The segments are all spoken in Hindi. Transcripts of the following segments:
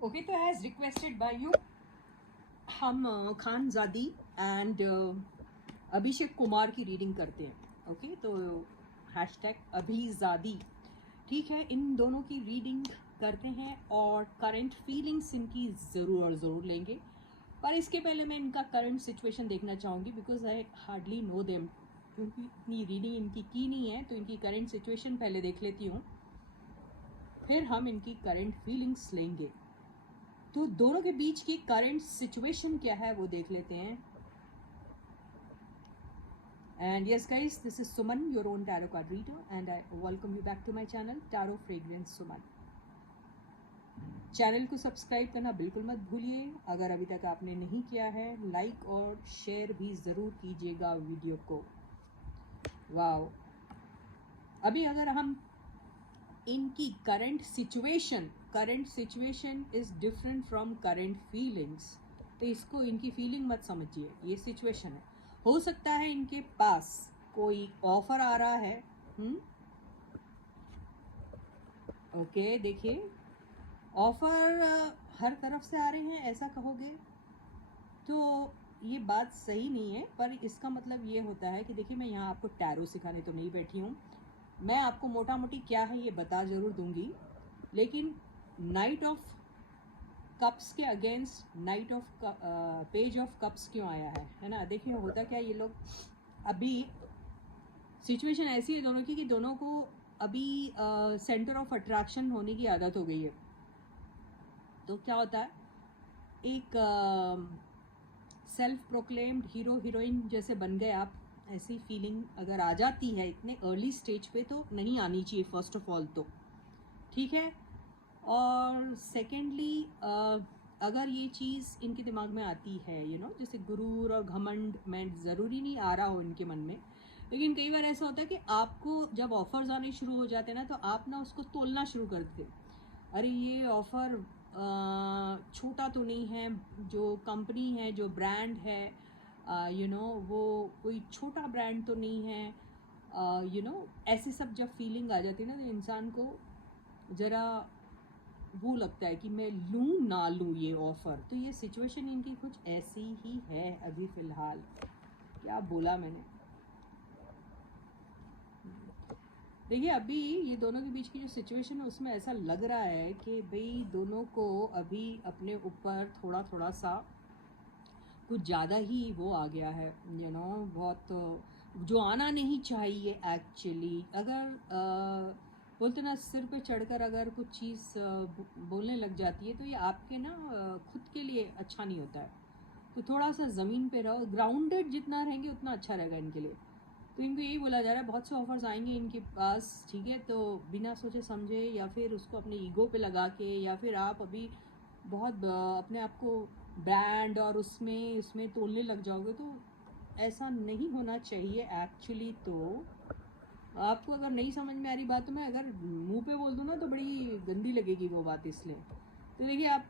ओके, तो एज रिक्वेस्टेड बाय यू हम खानजादी एंड अभिषेक कुमार की रीडिंग करते हैं। ओके, तो हैशटैग अभिजादी, ठीक है, इन दोनों की रीडिंग करते हैं और करंट फीलिंग्स इनकी ज़रूर लेंगे। पर इसके पहले मैं इनका करंट सिचुएशन देखना चाहूँगी because I hardly know them, क्योंकि इतनी रीडिंग इनकी की नहीं है। तो इनकी करंट सिचुएशन पहले देख लेती हूँ, फिर हम इनकी करंट फीलिंग्स लेंगे। तो दोनों के बीच की करंट सिचुएशन क्या है वो देख लेते हैं। And yes guys, this is Suman, your own tarot card reader, and I welcome you back to my channel tarot fragrance Suman. Channel को सब्सक्राइब करना बिल्कुल मत भूलिए, अगर अभी तक आपने नहीं किया है। लाइक और शेयर भी ज़रूर कीजिएगा वीडियो को। वाओ, अभी अगर हम इनकी current situation is different from current feelings, तो इसको इनकी फीलिंग मत समझिए, ये सिचुएशन है। हो सकता है इनके पास कोई ऑफर आ रहा है। ओके, देखिए, ऑफर हर तरफ से आ रहे हैं ऐसा कहोगे तो ये बात सही नहीं है, पर इसका मतलब ये होता है कि देखिए, मैं यहाँ आपको टैरो सिखाने तो नहीं बैठी हूँ। मैं आपको मोटा मोटी क्या है ये बता ज़रूर दूंगी, लेकिन नाइट ऑफ कप्स के against night of page of cups क्यों आया है ना। देखिए होता क्या, ये लोग अभी सिचुएशन ऐसी है दोनों की कि दोनों को अभी सेंटर ऑफ अट्रैक्शन होने की आदत हो गई है। तो क्या होता है, एक सेल्फ प्रोक्लेम्ड हीरो हीरोइन जैसे बन गए आप, ऐसी फीलिंग अगर आ जाती है इतने अर्ली स्टेज पे तो नहीं आनी चाहिए फर्स्ट ऑफ ऑल, तो ठीक है। और सेकेंडली, अगर ये चीज़ इनके दिमाग में आती है, जैसे गुरूर और घमंड में, ज़रूरी नहीं आ रहा हो इनके मन में, लेकिन कई बार ऐसा होता है कि आपको जब ऑफर्स आने शुरू हो जाते हैं ना, तो आप ना उसको तोलना शुरू कर देते। अरे ये ऑफ़र छोटा तो नहीं है, जो कंपनी है, जो ब्रांड है, वो कोई छोटा ब्रांड तो नहीं है। ऐसे सब जब फीलिंग आ जाती है ना, तो इंसान को ज़रा वो लगता है कि मैं लूँ ना लूँ ये ऑफ़र। तो ये सिचुएशन इनकी कुछ ऐसी ही है अभी फ़िलहाल। क्या बोला मैंने? देखिए, अभी ये दोनों के बीच की जो सिचुएशन है उसमें ऐसा लग रहा है कि भाई दोनों को अभी अपने ऊपर थोड़ा थोड़ा सा कुछ ज़्यादा ही वो आ गया है, बहुत जो आना नहीं चाहिए एक्चुअली। अगर बोलते ना, सिर पे चढ़कर अगर कुछ चीज़ बोलने लग जाती है तो ये आपके ना खुद के लिए अच्छा नहीं होता है। तो थोड़ा सा ज़मीन पे रहो, ग्राउंडेड जितना रहेंगे उतना अच्छा रहेगा इनके लिए। तो इनको यही बोला जा रहा है, बहुत से ऑफर्स आएंगे इनके पास, ठीक है, तो बिना सोचे समझे या फिर उसको अपने ईगो पे लगा के, या फिर आप अभी बहुत अपने आप को ब्रांड और उसमें तोलने लग जाओगे, तो ऐसा नहीं होना चाहिए एक्चुअली। तो आपको अगर नहीं समझ में आ रही बात, तो मैं अगर मुंह पे बोल दूँ ना तो बड़ी गंदी लगेगी वो बात, इसलिए। तो देखिए, आप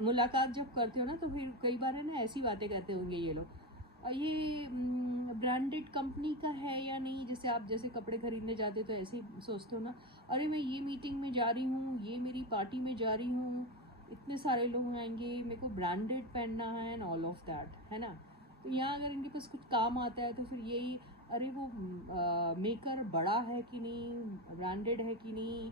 मुलाकात जब करते हो ना, तो फिर कई बार है ना ऐसी बातें कहते होंगे ये लोग, ये ब्रांडेड कंपनी का है या नहीं। जैसे आप जैसे कपड़े खरीदने जाते हो तो ऐसे ही सोचते हो ना, अरे मैं ये मीटिंग में जा रही हूँ, ये मेरी पार्टी में जा रही हूँ, इतने सारे लोग आएंगे, मेरे को ब्रांडेड पहनना है एंड ऑल ऑफ दैट, है ना। तो यहाँ अगर इनके पास कुछ काम आता है तो फिर यही, अरे वो मेकर बड़ा है कि नहीं, ब्रांडेड है कि नहीं,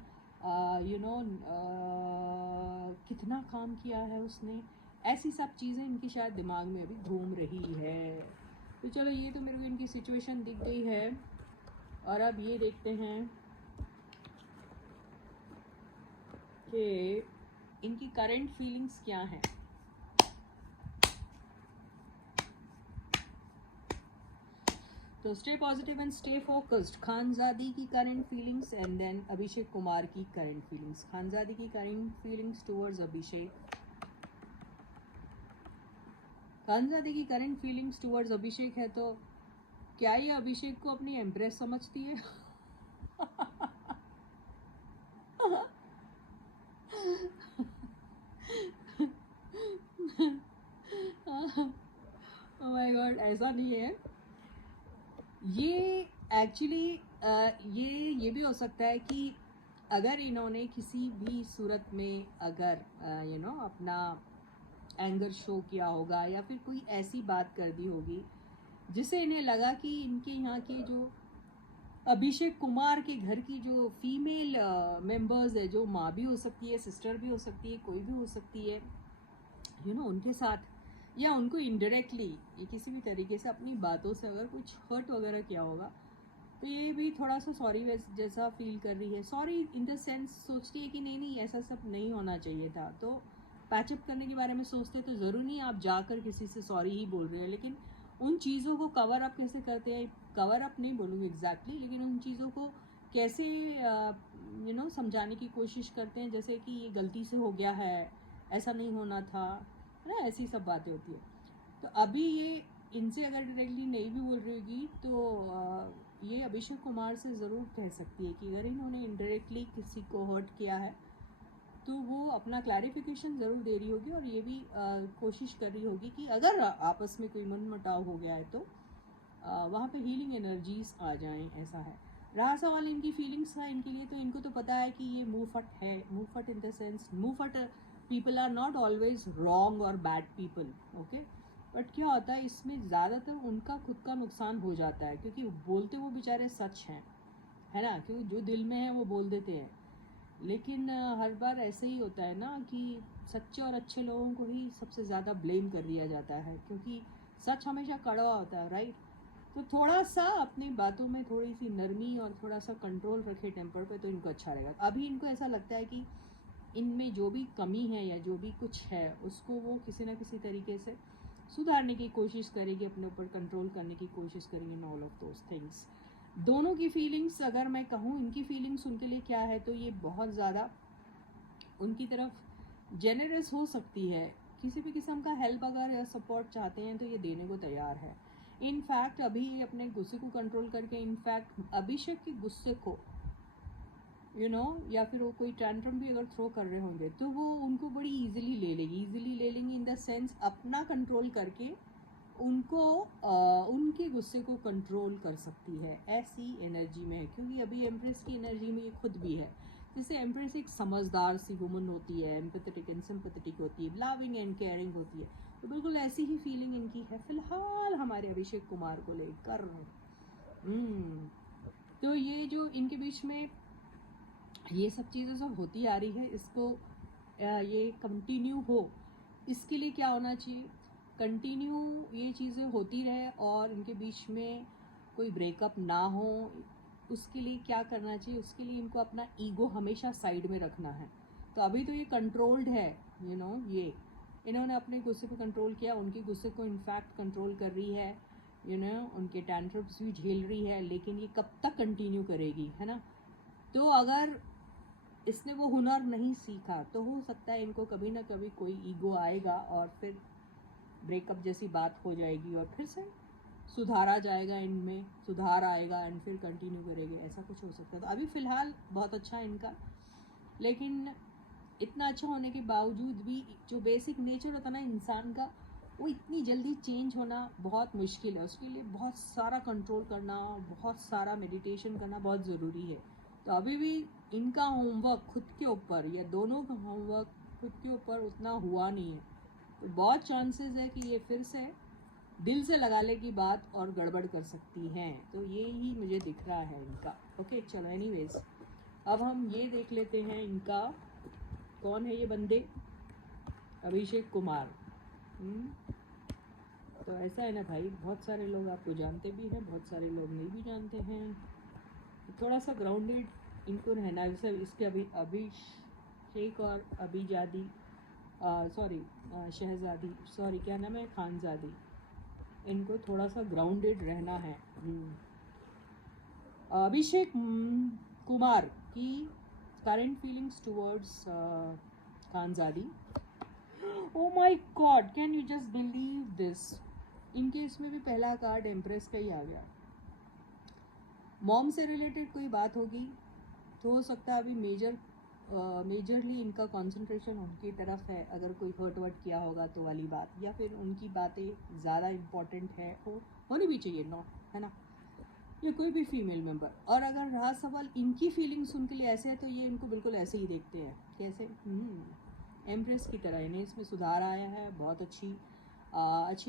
कितना काम किया है उसने, ऐसी सब चीज़ें इनकी शायद दिमाग में अभी घूम रही है। तो चलो, ये तो मेरे को इनकी सिचुएशन दिख गई है, और अब ये देखते हैं कि इनकी करंट फीलिंग्स क्या हैं। तो stay positive and stay focused, Khanzaadi की current feelings and then Abhishek Kumar की करंट फीलिंग्स। खानजादी की करंट फीलिंग्स टुवर्ड्स अभिषेक। खानजादी की करंट फीलिंग्स टुवर्ड्स अभिषेक है, तो क्या ये अभिषेक को अपनी एम्प्रेस समझती है? ओह माय गॉड, ऐसा नहीं है ये एक्चुअली। ये भी हो सकता है कि अगर इन्होंने किसी भी सूरत में अगर अपना एंगर शो किया होगा या फिर कोई ऐसी बात कर दी होगी जिससे इन्हें लगा कि इनके यहाँ के जो अभिषेक कुमार के घर की जो फीमेल मेंबर्स है, जो माँ भी हो सकती है, सिस्टर भी हो सकती है, कोई भी हो सकती है, उनके साथ या उनको इनडायरेक्टली किसी भी तरीके से अपनी बातों से अगर कुछ हर्ट वगैरह किया होगा, तो ये भी थोड़ा सा सॉरी जैसा फील कर रही है। सॉरी इन द सेंस सोचती है कि नहीं नहीं ऐसा सब नहीं होना चाहिए था। तो पैचअप करने के बारे में सोचते तो ज़रूर नहीं आप जाकर किसी से सॉरी ही बोल रहे हैं, लेकिन उन चीज़ों को कवर अप कैसे करते हैं, कवर अप नहीं बोलूँगी एग्जैक्टली, लेकिन उन चीज़ों को कैसे समझाने की कोशिश करते हैं, जैसे कि ये गलती से हो गया है, ऐसा नहीं होना था, है ना, ऐसी सब बातें होती है। तो अभी ये इनसे अगर डायरेक्टली नहीं भी बोल रही होगी तो ये अभिषेक कुमार से ज़रूर कह सकती है कि अगर इन्होंने इनडायरेक्टली किसी को हर्ट किया है तो वो अपना क्लैरिफिकेशन ज़रूर दे रही होगी, और ये भी कोशिश कर रही होगी कि अगर आपस में कोई मनमुटाव हो गया है तो वहाँ पे हीलिंग एनर्जीज आ जाएं, ऐसा है। रहा सवाल इनकी फीलिंग्स का, इनके लिए तो इनको तो पता है कि ये मुँहफट है। मुँहफट इन द सेंस, मुँहफट people are not always wrong और बैड पीपल, ओके, बट क्या होता है इसमें ज़्यादातर उनका खुद का नुकसान हो जाता है, क्योंकि बोलते वो बेचारे सच हैं, है ना, क्योंकि जो दिल में है वो बोल देते हैं। लेकिन हर बार ऐसे ही होता है ना कि सच्चे और अच्छे लोगों को ही सबसे ज़्यादा ब्लेम कर दिया जाता है, क्योंकि सच हमेशा कड़वा होता है, राइट। तो थोड़ा सा अपनी बातों में थोड़ी सी नरमी और थोड़ा सा कंट्रोल रखे टेम्पर पे, तो इनको अच्छा रहेगा। अभी इनको ऐसा लगता है कि इनमें जो भी कमी है या जो भी कुछ है उसको वो किसी ना किसी तरीके से सुधारने की कोशिश करेगी, अपने ऊपर कंट्रोल करने की कोशिश करेंगे, ऑल ऑफ दोज थिंग्स। दोनों की फीलिंग्स अगर मैं कहूँ, इनकी फीलिंग्स उनके लिए क्या है, तो ये बहुत ज़्यादा उनकी तरफ जेनरस हो सकती है। किसी भी किस्म का हेल्प अगर या सपोर्ट चाहते हैं तो ये देने को तैयार है। इनफैक्ट अभी अपने गुस्से को कंट्रोल करके, इनफैक्ट अभिषेक के गुस्से को या फिर वो कोई टैंट्रम भी अगर थ्रो कर रहे होंगे तो वो उनको बड़ी इजीली ले लेंगी इन द सेंस अपना कंट्रोल करके उनको उनके गुस्से को कंट्रोल कर सकती है, ऐसी एनर्जी में है। क्योंकि अभी एम्प्रेस की एनर्जी में ये खुद भी है। जैसे एम्प्रेस एक समझदार सी वुमन होती है, एम्पैथेटिक एंड सिंपैथेटिक होती है, लविंग एंड केयरिंग होती है, तो बिल्कुल ऐसी ही फीलिंग इनकी है फिलहाल हमारे अभिषेक कुमार को लेकर। तो ये जो इनके बीच में ये सब चीज़ें सब होती आ रही है, इसको ये कंटिन्यू हो, इसके लिए क्या होना चाहिए, कंटिन्यू ये चीज़ें होती रहे और इनके बीच में कोई ब्रेकअप ना हो। उसके लिए क्या करना चाहिए, उसके लिए इनको अपना ईगो हमेशा साइड में रखना है। तो अभी तो ये कंट्रोल्ड है, ये इन्होंने अपने गुस्से पे कंट्रोल किया, उनके गुस्से को इनफैक्ट कंट्रोल कर रही है, उनके टैंट्रम्स भी झेल रही है, लेकिन ये कब तक कंटिन्यू करेगी, है ना। तो अगर इसने वो हुनर नहीं सीखा तो हो सकता है इनको कभी ना कभी कोई ईगो आएगा और फिर ब्रेकअप जैसी बात हो जाएगी और फिर से सुधारा जाएगा, इनमें सुधार आएगा एंड फिर कंटिन्यू करेंगे, ऐसा कुछ हो सकता है। तो अभी फ़िलहाल बहुत अच्छा है इनका, लेकिन इतना अच्छा होने के बावजूद भी जो बेसिक नेचर होता है ना इंसान का, वो इतनी जल्दी चेंज होना बहुत मुश्किल है। उसके लिए बहुत सारा कंट्रोल करना, बहुत सारा मेडिटेशन करना बहुत ज़रूरी है। तो अभी भी इनका होमवर्क खुद के ऊपर, या दोनों का होमवर्क खुद के ऊपर उतना हुआ नहीं है, तो बहुत चांसेस है कि ये फिर से दिल से लगा लेगी बात और गड़बड़ कर सकती हैं। तो ये ही मुझे दिख रहा है इनका। ओके चलो, एनीवेज अब हम ये देख लेते हैं इनका कौन है ये बंदे, अभिषेक कुमार। तो ऐसा है ना भाई, बहुत सारे लोग आपको जानते भी हैं, बहुत सारे लोग नहीं भी जानते हैं। थोड़ा सा ग्राउंडेड इनको रहना है। जैसे इसके अभिषेक और अभिजादी, सॉरी शहजादी, सॉरी क्या नाम है, खानजादी, इनको थोड़ा सा ग्राउंडेड रहना है। अभिषेक कुमार की current feelings towards Khanzaadi. Oh my God, can you just believe this, इनके इसमें भी पहला कार्ड एम्प्रेस का ही आ गया। मॉम से रिलेटेड कोई बात होगी तो हो सकता है अभी मेजरली इनका कंसंट्रेशन उनकी तरफ है, अगर कोई हर्ट वर्ट किया होगा तो वाली बात, या फिर उनकी बातें ज़्यादा इम्पोर्टेंट है, होनी भी चाहिए, नो, है ना। या कोई भी फीमेल मेंबर। और अगर रहा सवाल इनकी फीलिंग्स उनके लिए ऐसे है, तो ये इनको बिल्कुल ऐसे ही देखते हैं, कैसे एम्प्रेस की तरह। इन्हें इसमें सुधार आया है, बहुत अच्छी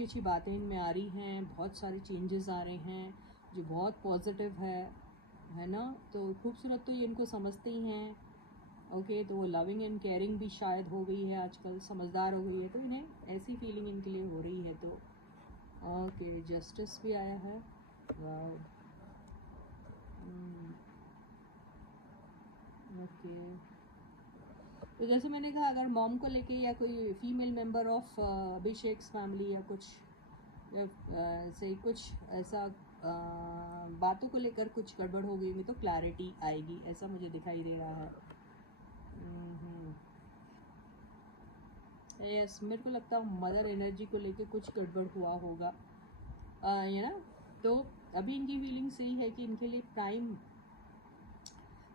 अच्छी बातें इनमें आ रही हैं, बहुत सारे चेंजेस आ रहे हैं जो बहुत पॉजिटिव है ना। तो खूबसूरत तो ये इनको समझते ही हैं। ओके, तो वो लविंग एंड केयरिंग भी शायद हो गई है आजकल, समझदार हो गई है, तो इन्हें ऐसी फीलिंग इनके लिए हो रही है। तो ओके, जस्टिस भी आया है। ओके, तो जैसे मैंने कहा, अगर मॉम को लेके या कोई फीमेल मेंबर ऑफ अभिषेक्स फैमिली या कुछ से कुछ ऐसा बातों को लेकर कुछ गड़बड़ हो गई होगी, तो क्लैरिटी आएगी, ऐसा मुझे दिखाई दे रहा है। यस, मेरे को लगता है मदर एनर्जी को लेके कुछ गड़बड़ हुआ होगा, यू ना। तो अभी इनकी फीलिंग सही है कि इनके लिए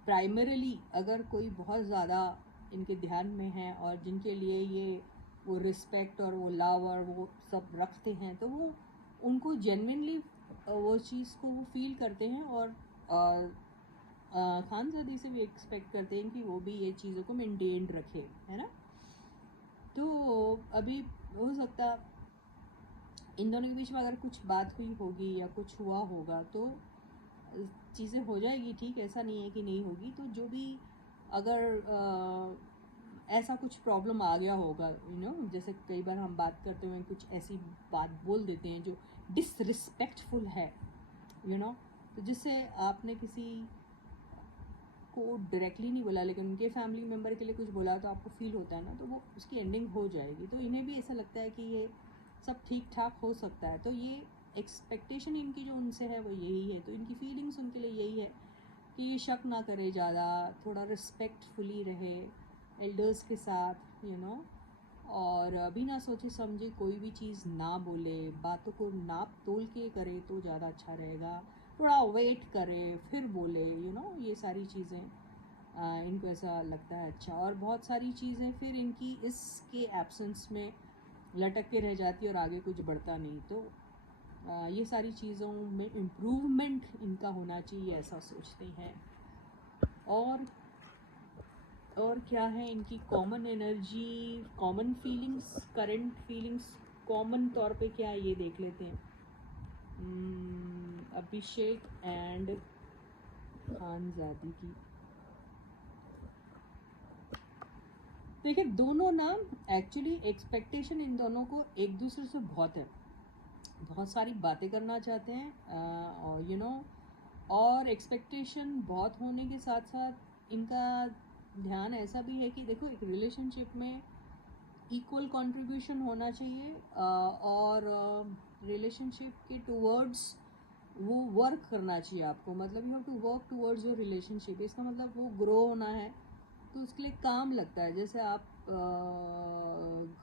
प्राइमरीली अगर कोई बहुत ज़्यादा इनके ध्यान में है और जिनके लिए ये वो रिस्पेक्ट और वो लव और वो सब रखते हैं, तो वो उनको जेन्युइनली वो चीज़ को वो फील करते हैं, और खानजादी से भी एक्सपेक्ट करते हैं कि वो भी ये चीज़ों को मेंटेन रखे, है ना। तो अभी हो सकता इन दोनों के बीच में अगर कुछ बात हुई होगी या कुछ हुआ होगा, तो चीज़ें हो जाएगी ठीक, ऐसा नहीं है कि नहीं होगी। तो जो भी अगर ऐसा कुछ प्रॉब्लम आ गया होगा, जैसे कई बार हम बात करते हुए कुछ ऐसी बात बोल देते हैं जो डिसरिस्पेक्टफुल है, तो जिससे आपने किसी को डायरेक्टली नहीं बोला लेकिन उनके फैमिली मेम्बर के लिए कुछ बोला, तो आपको फील होता है ना, तो वो उसकी एंडिंग हो जाएगी। तो इन्हें भी ऐसा लगता है कि ये सब ठीक ठाक हो सकता है, तो ये एक्सपेक्टेशन इनकी जो उनसे है वो यही है। तो इनकी फीलिंग्स उनके लिए यही है कि ये शक ना करे ज़्यादा, थोड़ा रिस्पेक्टफुली रहे एल्डर्स के साथ, और बिना सोचे समझे कोई भी चीज़ ना बोले, बातों को नाप तोल के करे तो ज़्यादा अच्छा रहेगा। थोड़ा वेट करे फिर बोले, ये सारी चीज़ें इनको ऐसा लगता है अच्छा। और बहुत सारी चीज़ें फिर इनकी इसके एब्सेंस में लटक के रह जाती है और आगे कुछ बढ़ता नहीं। तो ये सारी चीज़ों में इम्प्रूवमेंट इनका होना चाहिए, ऐसा सोचते हैं। और क्या है इनकी common energy, common feelings, current feelings common तौर पे क्या है ये देख लेते हैं। अभिषेक एंड खानजादी की देखिए, दोनों ना एक्चुअली एक्सपेक्टेशन इन दोनों को एक दूसरे से बहुत है, बहुत सारी बातें करना चाहते हैं, और और एक्सपेक्टेशन बहुत होने के साथ साथ इनका ध्यान ऐसा भी है कि देखो, एक रिलेशनशिप में इक्वल कंट्रीब्यूशन होना चाहिए, और रिलेशनशिप के टूवर्ड्स वो वर्क करना चाहिए आपको। मतलब you have to work towards your relationship, इसका मतलब वो ग्रो होना है, तो उसके लिए काम लगता है। जैसे आप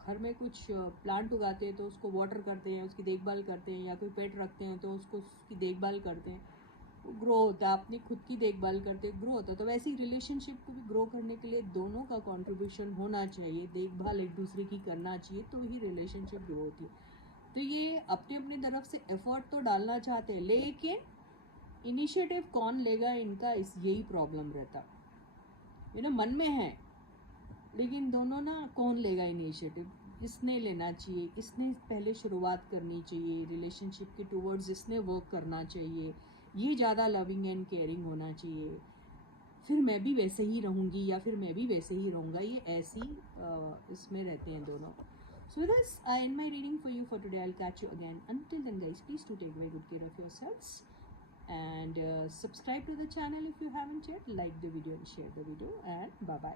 घर में कुछ प्लांट उगाते हैं तो उसको वाटर करते हैं, उसकी देखभाल करते हैं, या कोई पेट रखते हैं तो उसकी देखभाल करते हैं, वो ग्रो होता है। अपनी खुद की देखभाल करते हैं, ग्रो होता है। तो वैसे ही रिलेशनशिप को भी ग्रो करने के लिए दोनों का कंट्रीब्यूशन होना चाहिए, देखभाल एक दूसरे की करना चाहिए, तो ही रिलेशनशिप ग्रो होती है। तो ये अपनी अपनी तरफ से एफर्ट तो डालना चाहते हैं, लेकिन इनिशिएटिव कौन लेगा, इनका यही प्रॉब्लम रहता, मन में है, लेकिन दोनों ना कौन लेगा इनिशिएटिव, इसने लेना चाहिए, इसने पहले शुरुआत करनी चाहिए, रिलेशनशिप के टूवर्ड्स इसने वर्क करना चाहिए, ये ज़्यादा लविंग एंड केयरिंग होना चाहिए, फिर मैं भी वैसे ही रहूँगी या फिर मैं भी वैसे ही रहूँगा, ये ऐसी इसमें रहते हैं दोनों। So with this, I end my reading for you for today. I'll catch you again. Until then, guys, please do take very good care of yourselves. And subscribe to the channel if you haven't yet. Like the video and share the video. And bye-bye.